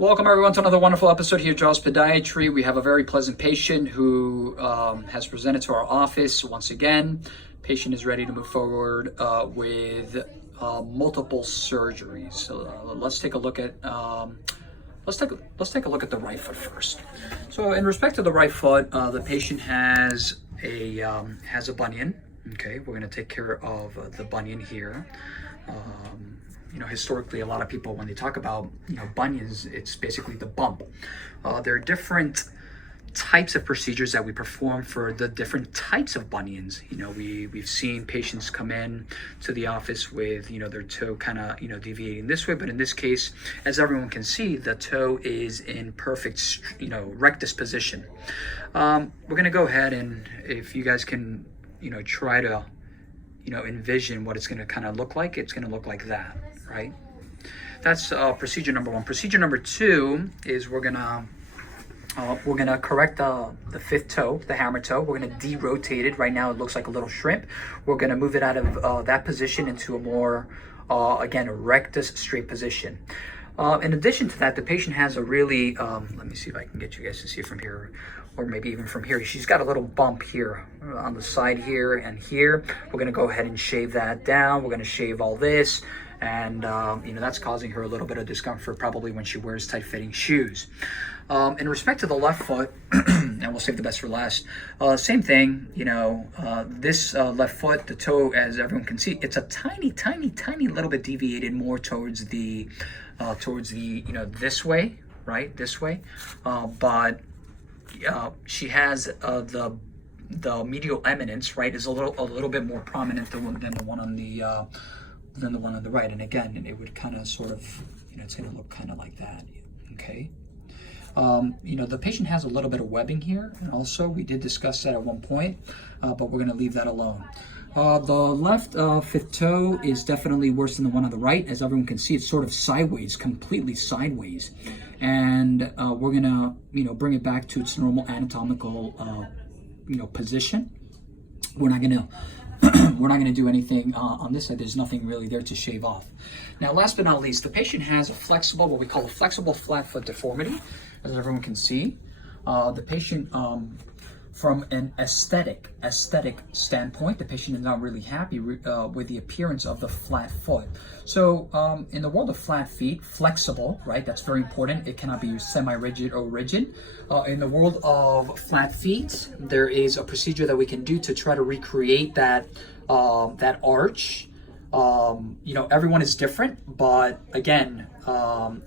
Welcome everyone to another wonderful episode here at Jaws Podiatry. We have a very pleasant patient who has presented to our office once again. Patient is ready to move forward with multiple surgeries. So let's take a look at let's take a look at the right foot first. So in respect to the right foot, the patient has a bunion. Okay, we're going to take care of the bunion here. Historically, a lot of people, when they talk about, bunions, it's basically the bump. There are different types of procedures that we perform for the different types of bunions. We've seen patients come in to the office with, their toe kind of, deviating this way. But in this case, as everyone can see, the toe is in perfect, rectus position. We're going to go ahead and if you guys can, try to, envision what it's going to kind of look like, it's going to look like that. Right? That's procedure number one. Procedure number two is we're gonna correct the fifth toe, the hammer toe. We're gonna derotate it. Right now it looks like a little shrimp. We're gonna move it out of that position into a more, again, a rectus straight position. In addition to that, the patient has a really, let me see if I can get you guys to see it from here, or maybe even from here. She's got a little bump here on the side here and here. We're gonna go ahead and shave that down. We're gonna shave all this. And, that's causing her a little bit of discomfort probably when she wears tight-fitting shoes. In respect to the left foot, and we'll save the best for last, same thing, this left foot, the toe, as everyone can see, it's a tiny, tiny, tiny little bit deviated more towards the this way, right, this way. But she has the medial eminence, right, is a little bit more prominent than the one on the right. And again, it would kind of sort of, it's going to look kind of like that. Okay. The patient has a little bit of webbing here. And also we did discuss that at one point, but we're going to leave that alone. The left fifth toe is definitely worse than the one on the right. As everyone can see, it's sort of sideways, completely sideways. And we're going to, bring it back to its normal anatomical, position. We're not going to do anything on this side. There's nothing really there to shave off. Now, last but not least, the patient has a flexible, what we call a flexible flat foot deformity, as everyone can see. The patient, from an aesthetic standpoint, the patient is not really happy with the appearance of the flat foot. So in the world of flat feet, flexible, right? That's very important. It cannot be semi-rigid or rigid. In the world of flat feet, there is a procedure that we can do to try to recreate that arch. Everyone is different, but again,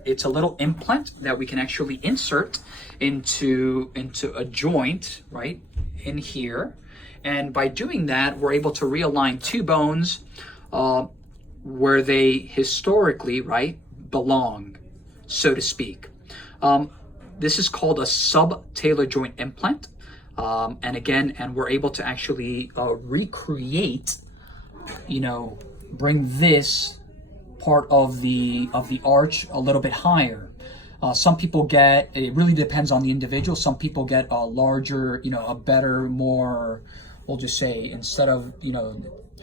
it's a little implant that we can actually insert into a joint, right, in here. And by doing that, we're able to realign two bones where they historically, right, belong, so to speak. This is called a sub-tailor joint implant. And we're able to actually recreate, bring this part of the arch a little bit higher. Some people get, it really depends on the individual. Some people get a larger, a better, more, we'll just say, instead of,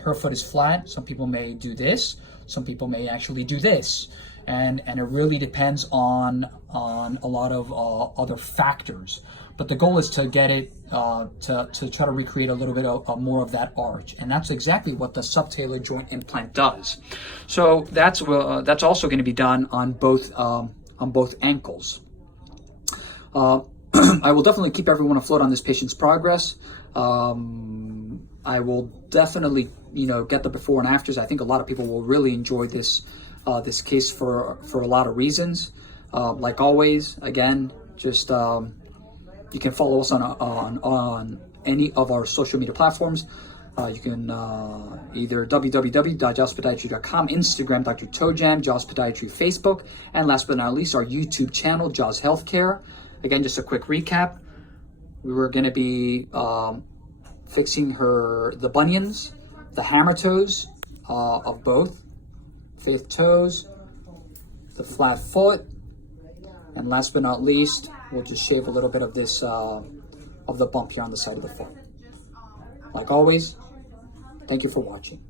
her foot is flat, some people may do this. Some people may actually do this. And it really depends on a lot of other factors. But the goal is to get it, to try to recreate a little bit of more of that arch. And that's exactly what the sub-tailor joint implant does. So that's also going to be done on both ankles. I will definitely keep everyone afloat on this patient's progress. I will definitely, get the before and afters. I think a lot of people will really enjoy this case for a lot of reasons. Like always, again, just you can follow us on any of our social media platforms. You can either www.jawspodiatry.com, Instagram, Dr. Tojam, Jaws Podiatry, Facebook, and last but not least, our YouTube channel, Jaws Healthcare. Again, just a quick recap. We were going to be fixing the bunions, the hammer toes of both, fifth toes, the flat foot, and last but not least, we'll just shave a little bit of this, of the bump here on the side of the foot. Like always, thank you for watching.